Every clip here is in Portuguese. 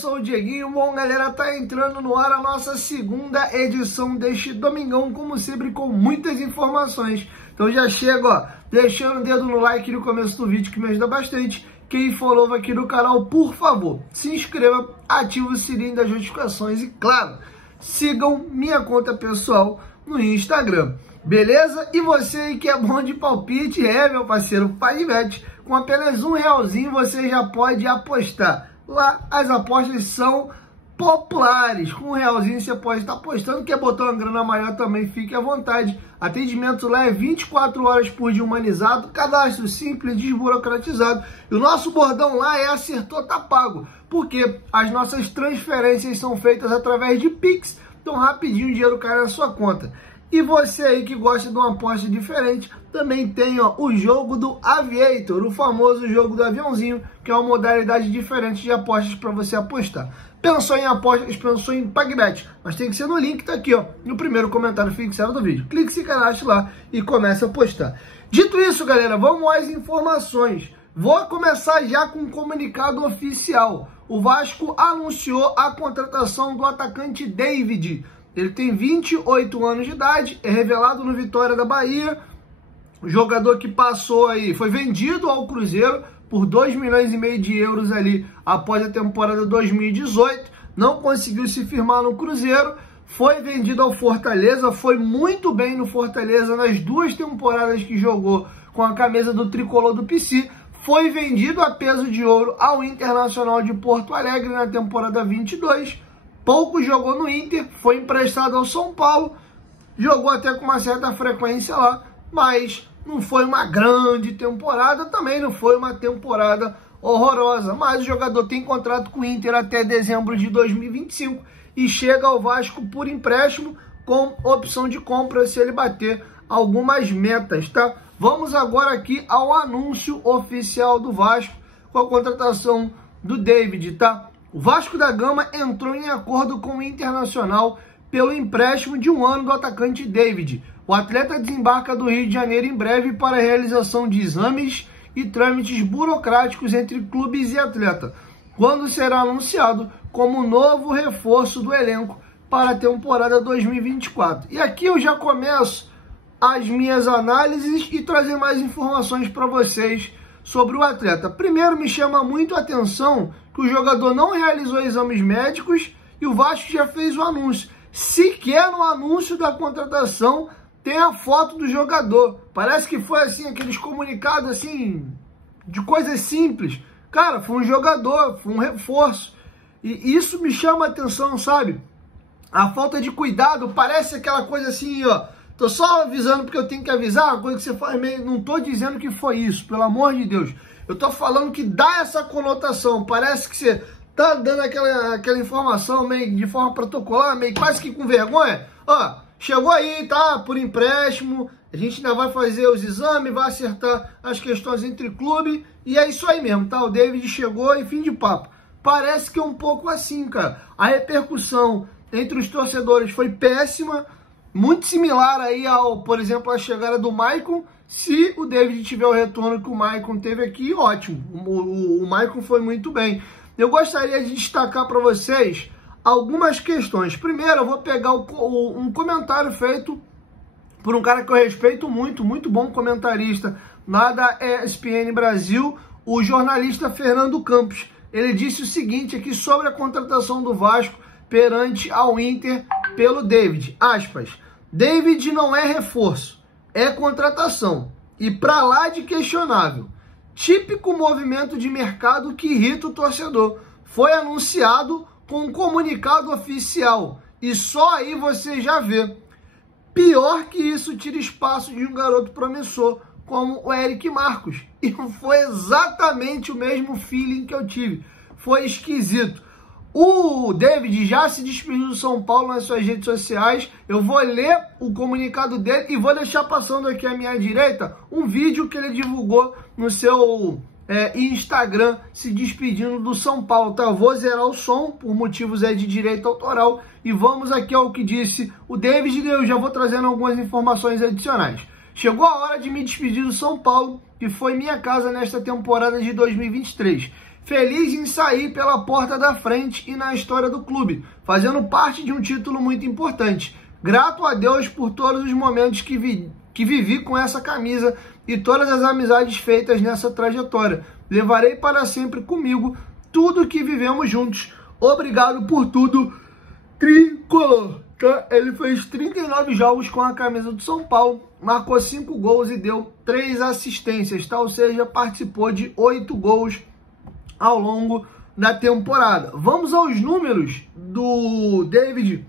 sou o Dieguinho. Bom, galera, tá entrando no ar a nossa segunda edição deste domingão, como sempre, com muitas informações. Então já chego, ó, deixando o dedo no like no começo do vídeo, que me ajuda bastante. Quem for novo aqui no canal, por favor, se inscreva, ative o sininho das notificações e, claro, sigam minha conta pessoal no Instagram, beleza? E você aí que é bom de palpite, meu parceiro, Pagibet, com apenas R$1 você já pode apostar. Lá as apostas são populares, com R$1 você pode estar apostando. Quer botar uma grana maior também, fique à vontade. Atendimento lá é 24 horas por dia humanizado, cadastro simples, desburocratizado. E o nosso bordão lá é acertou, tá pago, porque as nossas transferências são feitas através de Pix, então rapidinho o dinheiro cai na sua conta. E você aí que gosta de uma aposta diferente, também tem, ó, o jogo do Aviator, o famoso jogo do aviãozinho, que é uma modalidade diferente de apostas para você apostar. Pensou em apostas, pensou em Pagibet, mas tem que ser no link que tá aqui, ó, no primeiro comentário fixado do vídeo. Clique, se cadastre lá e comece a apostar. Dito isso, galera, vamos às informações. Vou começar já com um comunicado oficial. O Vasco anunciou a contratação do atacante David. Ele tem 28 anos de idade, é revelado no Vitória da Bahia. O jogador que passou aí, foi vendido ao Cruzeiro por 2,5 milhões de euros ali após a temporada 2018. Não conseguiu se firmar no Cruzeiro, foi vendido ao Fortaleza, foi muito bem no Fortaleza nas 2 temporadas que jogou com a camisa do tricolor do PC. Foi vendido a peso de ouro ao Internacional de Porto Alegre na temporada 22. Pouco jogou no Inter, foi emprestado ao São Paulo, jogou até com uma certa frequência lá, mas não foi uma grande temporada, também não foi uma temporada horrorosa. Mas o jogador tem contrato com o Inter até dezembro de 2025 e chega ao Vasco por empréstimo com opção de compra se ele bater algumas metas, tá? Vamos agora aqui ao anúncio oficial do Vasco com a contratação do David, tá? O Vasco da Gama entrou em acordo com o Internacional pelo empréstimo de 1 ano do atacante David. O atleta desembarca do Rio de Janeiro em breve para a realização de exames e trâmites burocráticos entre clubes e atleta, quando será anunciado como novo reforço do elenco para a temporada 2024. E aqui eu já começo as minhas análises e trazer mais informações para vocês sobre o atleta. Primeiro, me chama muito a atenção que o jogador não realizou exames médicos e o Vasco já fez o anúncio. Sequer no anúncio da contratação tem a foto do jogador. Parece que foi assim, aqueles comunicados assim, de coisas simples. Cara, foi um jogador, foi um reforço. E isso me chama a atenção, sabe? A falta de cuidado, parece aquela coisa assim, ó. Tô só avisando porque eu tenho que avisar, uma coisa que você faz meio... Não tô dizendo que foi isso, pelo amor de Deus. Eu tô falando que dá essa conotação. Parece que você tá dando aquela informação meio de forma protocolar, meio quase que com vergonha. Ó, chegou aí, tá? Por empréstimo. A gente ainda vai fazer os exames, vai acertar as questões entre clube. E é isso aí mesmo, tá? O David chegou e fim de papo. Parece que é um pouco assim, cara. A repercussão entre os torcedores foi péssima. Muito similar aí ao, por exemplo, a chegada do Maicon. Se o David tiver o retorno que o Maicon teve aqui, ótimo. O Maicon foi muito bem. Eu gostaria de destacar para vocês algumas questões. Primeiro, eu vou pegar um comentário feito por um cara que eu respeito muito, muito bom comentarista lá da ESPN Brasil, o jornalista Fernando Campos. Ele disse o seguinte aqui sobre a contratação do Vasco perante ao Inter pelo David, aspas, David não é reforço, é contratação, e pra lá de questionável, típico movimento de mercado que irrita o torcedor, foi anunciado com um comunicado oficial, e só aí você já vê, pior que isso tira espaço de um garoto promissor, como o Eric Marcos, e foi exatamente o mesmo feeling que eu tive, foi esquisito. O David já se despediu do São Paulo nas suas redes sociais. Eu vou ler o comunicado dele e vou deixar passando aqui à minha direita um vídeo que ele divulgou no seu Instagram se despedindo do São Paulo, tá? Eu vou zerar o som por motivos aí de direito autoral e vamos aqui ao que disse o David e eu já vou trazendo algumas informações adicionais. Chegou a hora de me despedir do São Paulo, que foi minha casa nesta temporada de 2023. feliz em sair pela porta da frente e na história do clube, fazendo parte de um título muito importante. Grato a Deus por todos os momentos que vivi com essa camisa e todas as amizades feitas nessa trajetória. Levarei para sempre comigo tudo que vivemos juntos. Obrigado por tudo, Tricolor. Ele fez 39 jogos com a camisa do São Paulo, marcou 5 gols e deu 3 assistências, tá? Ou seja, participou de 8 gols ao longo da temporada. Vamos aos números do David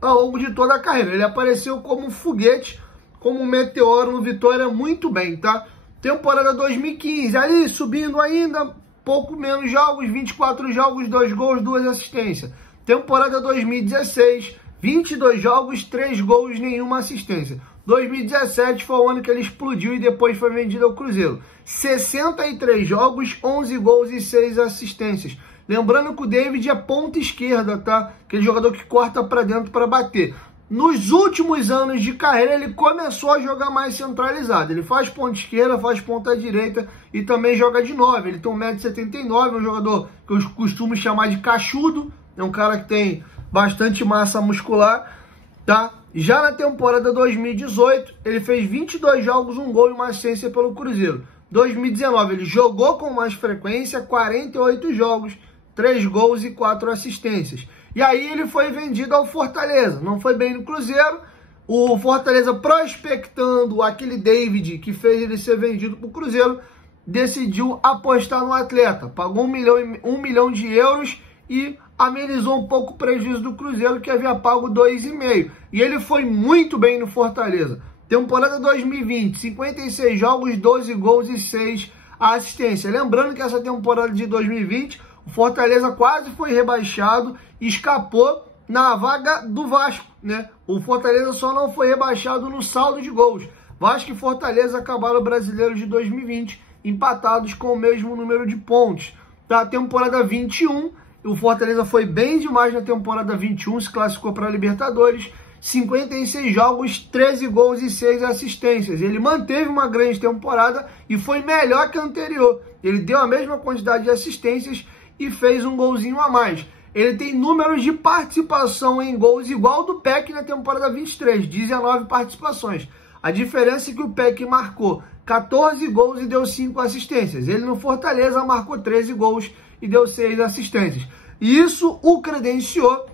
ao longo de toda a carreira. Ele apareceu como um foguete, como um meteoro no Vitória muito bem, tá? Temporada 2015, ali subindo ainda, pouco menos jogos, 24 jogos, 2 gols, 2 assistências. Temporada 2016, 22 jogos, 3 gols, nenhuma assistência. 2017 foi o ano que ele explodiu e depois foi vendido ao Cruzeiro. 63 jogos, 11 gols e 6 assistências. Lembrando que o David é ponta esquerda, tá? Aquele jogador que corta para dentro para bater. Nos últimos anos de carreira, ele começou a jogar mais centralizado. Ele faz ponta esquerda, faz ponta direita e também joga de 9. Ele tem 1,79 m, é um jogador que eu costumo chamar de cachudo. É um cara que tem bastante massa muscular, tá? Já na temporada 2018, ele fez 22 jogos, 1 gol e uma assistência pelo Cruzeiro. 2019, ele jogou com mais frequência, 48 jogos, 3 gols e 4 assistências. E aí ele foi vendido ao Fortaleza. Não foi bem no Cruzeiro. O Fortaleza, prospectando aquele David que fez ele ser vendido para o Cruzeiro, decidiu apostar no atleta. Pagou 1 milhão de euros e amenizou um pouco o prejuízo do Cruzeiro, que havia pago 2,5. E ele foi muito bem no Fortaleza. Temporada 2020, 56 jogos, 12 gols e 6 assistências. Lembrando que essa temporada de 2020, o Fortaleza quase foi rebaixado e escapou na vaga do Vasco, né? O Fortaleza só não foi rebaixado no saldo de gols. Vasco e Fortaleza acabaram o Brasileiro de 2020 empatados com o mesmo número de pontos. Da temporada 21, o Fortaleza foi bem demais na temporada 21, se classificou para a Libertadores, 56 jogos, 13 gols e 6 assistências. Ele manteve uma grande temporada e foi melhor que a anterior. Ele deu a mesma quantidade de assistências e fez um golzinho a mais. Ele tem números de participação em gols igual do Peck na temporada 23, 19 participações. A diferença é que o Peck marcou 14 gols e deu 5 assistências. Ele no Fortaleza marcou 13 gols e deu 6 assistências. E isso o credenciou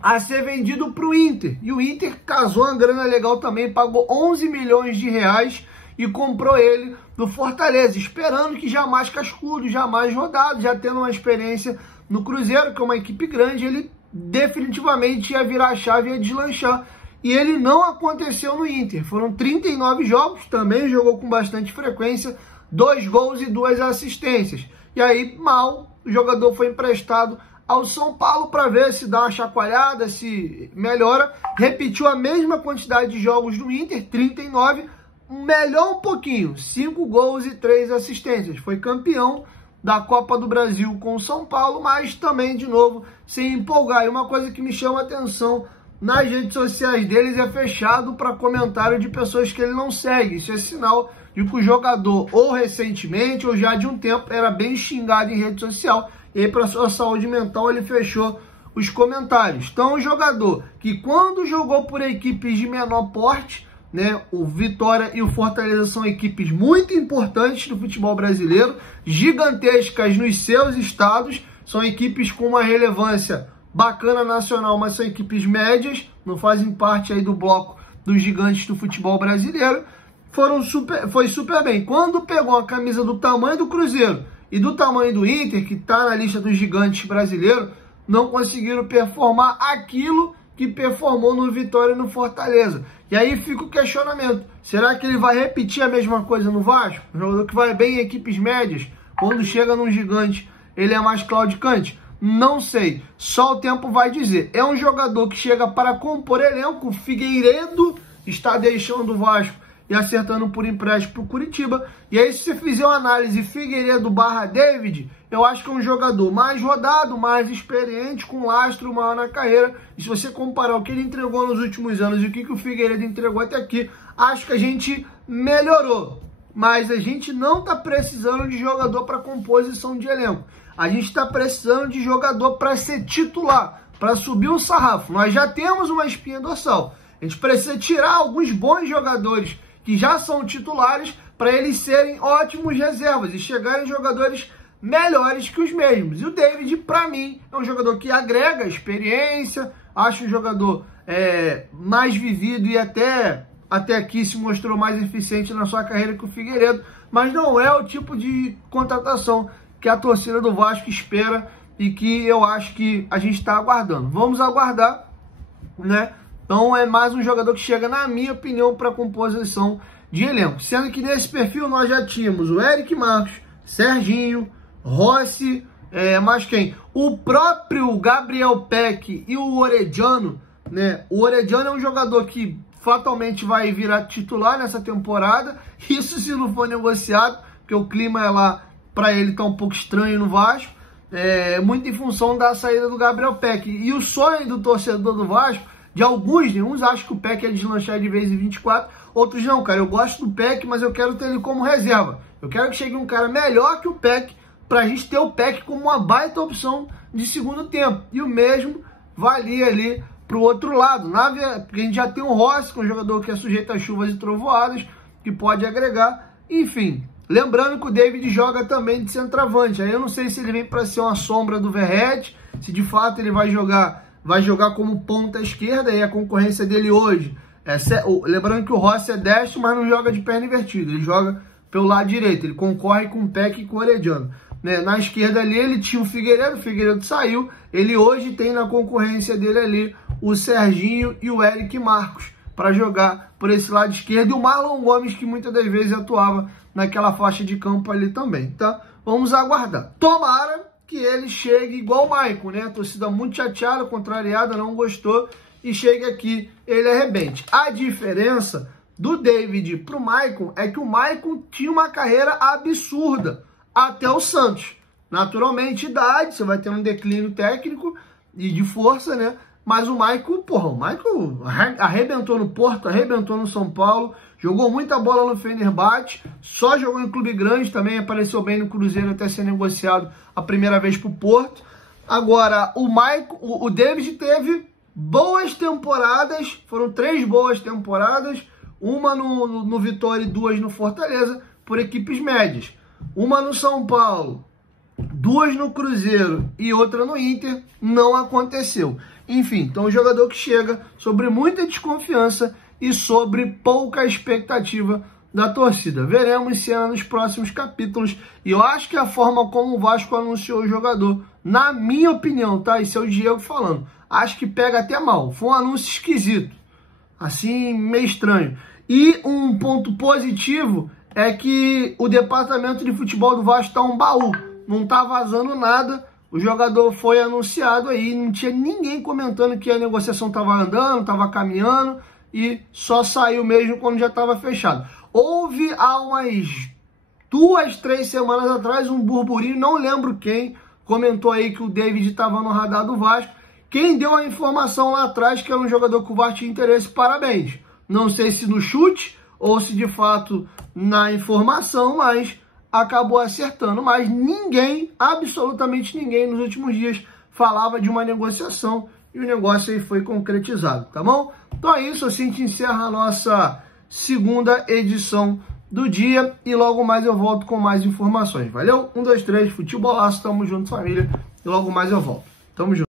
a ser vendido para o Inter. E o Inter casou uma grana legal também, pagou 11 milhões de reais e comprou ele do Fortaleza, esperando que já mais cascudo, já mais rodado, já tendo uma experiência no Cruzeiro, que é uma equipe grande, ele definitivamente ia virar a chave e ia deslanchar. E ele não aconteceu no Inter. Foram 39 jogos, também jogou com bastante frequência, 2 gols e 2 assistências. E aí, mal, o jogador foi emprestado ao São Paulo para ver se dá uma chacoalhada, se melhora. Repetiu a mesma quantidade de jogos do Inter, 39, melhor um pouquinho, 5 gols e 3 assistências. Foi campeão da Copa do Brasil com o São Paulo, mas também, de novo, sem empolgar. E uma coisa que me chama a atenção nas redes sociais deles é fechado para comentário de pessoas que ele não segue. Isso é sinal de que o jogador, ou recentemente, ou já de um tempo, era bem xingado em rede social. E aí, para sua saúde mental, ele fechou os comentários. Então, um jogador que, quando jogou por equipes de menor porte, né, o Vitória e o Fortaleza são equipes muito importantes do futebol brasileiro, gigantescas nos seus estados, são equipes com uma relevância bacana nacional, mas são equipes médias, não fazem parte aí do bloco dos gigantes do futebol brasileiro, foi super bem. Quando pegou a camisa do tamanho do Cruzeiro e do tamanho do Inter, que está na lista dos gigantes brasileiros, não conseguiram performar aquilo que performou no Vitória e no Fortaleza. E aí fica o questionamento, será que ele vai repetir a mesma coisa no Vasco? Um jogador que vai bem em equipes médias, quando chega num gigante, ele é mais claudicante? Não sei, só o tempo vai dizer. É um jogador que chega para compor elenco. O Figueiredo está deixando o Vasco e acertando por empréstimo para o Curitiba. E aí, se você fizer uma análise Figueiredo / David, eu acho que é um jogador mais rodado, mais experiente, com lastro maior na carreira. E se você comparar o que ele entregou nos últimos anos e o que o Figueiredo entregou até aqui, acho que a gente melhorou. mas a gente não está precisando de jogador para composição de elenco. A gente está precisando de jogador para ser titular, para subir o sarrafo. Nós já temos uma espinha dorsal. A gente precisa tirar alguns bons jogadores que já são titulares para eles serem ótimos reservas e chegarem jogadores melhores que os mesmos. E o David, para mim, é um jogador que agrega experiência, acho um jogador mais vivido e até aqui se mostrou mais eficiente na sua carreira que o Figueiredo, mas não é o tipo de contratação que a torcida do Vasco espera e que eu acho que a gente está aguardando. Vamos aguardar, né? Então é mais um jogador que chega, na minha opinião, para composição de elenco. Sendo que nesse perfil nós já tínhamos o Eric Marcos, Serginho, Rossi, mais quem? O próprio Gabriel Peck e o Orediano, né? O Orediano é um jogador que fatalmente vai virar titular nessa temporada, isso se não for negociado, porque o clima lá para ele tá um pouco estranho no Vasco, muito em função da saída do Gabriel Peck. E o sonho do torcedor do Vasco, de alguns, né? Uns acham que o Peck é deslanchar de vez em 24, outros não, cara, eu gosto do Peck, mas eu quero ter ele como reserva. Eu quero que chegue um cara melhor que o Peck, pra gente ter o Peck como uma baita opção de segundo tempo. E o mesmo valia ali pro outro lado, porque a gente já tem o Rossi, que é um jogador que é sujeito a chuvas e trovoadas, que pode agregar, enfim. Lembrando que o David joga também de centroavante, aí eu não sei se ele vem para ser uma sombra do Verratti, se de fato ele vai jogar como ponta esquerda, e a concorrência dele hoje, lembrando que o Rossi é destro, mas não joga de perna invertida, ele joga pelo lado direito, ele concorre com o Peck e com o Orediano. Na esquerda ali ele tinha o Figueiredo saiu, ele hoje tem na concorrência dele ali o Serginho e o Eric Marcos para jogar por esse lado esquerdo, e o Marlon Gomes, que muitas das vezes atuava naquela faixa de campo ali também, tá? Vamos aguardar. Tomara que ele chegue igual o Maicon, né? A torcida muito chateada, contrariada, não gostou, e chegue aqui, ele arrebente. A diferença do David pro Maicon é que o Maicon tinha uma carreira absurda até o Santos. Naturalmente, idade, você vai ter um declínio técnico e de força, né? Mas o Maicon, arrebentou no Porto, arrebentou no São Paulo, jogou muita bola no Fenerbahçe, só jogou em clube grande também, apareceu bem no Cruzeiro até ser negociado a primeira vez pro Porto. Agora, o David teve boas temporadas, foram 3 boas temporadas, uma no Vitória e 2 no Fortaleza, por equipes médias. Uma no São Paulo, 2 no Cruzeiro e outra no Inter, não aconteceu. Enfim, então o jogador que chega sobre muita desconfiança e sobre pouca expectativa da torcida. Veremos se é nos próximos capítulos. E eu acho que a forma como o Vasco anunciou o jogador, na minha opinião, tá? Esse é o Diego falando. Acho que pega até mal. Foi um anúncio esquisito. Assim, meio estranho. E um ponto positivo é que o departamento de futebol do Vasco tá um baú. Não tá vazando nada. O jogador foi anunciado aí, não tinha ninguém comentando que a negociação estava andando, estava caminhando, e só saiu mesmo quando já estava fechado. Houve há umas 2, 3 semanas atrás um burburinho, não lembro quem, comentou aí que o David estava no radar do Vasco. Quem deu a informação lá atrás que era um jogador que o Vasco tinha interesse, parabéns. Não sei se no chute ou se de fato na informação, mas acabou acertando. Mas ninguém, absolutamente ninguém, nos últimos dias falava de uma negociação e o negócio aí foi concretizado, tá bom? Então é isso, assim a gente encerra a nossa segunda edição do dia e logo mais eu volto com mais informações. Valeu? 1, 2, 3, futebolaço, tamo junto, família, e logo mais eu volto. Tamo junto.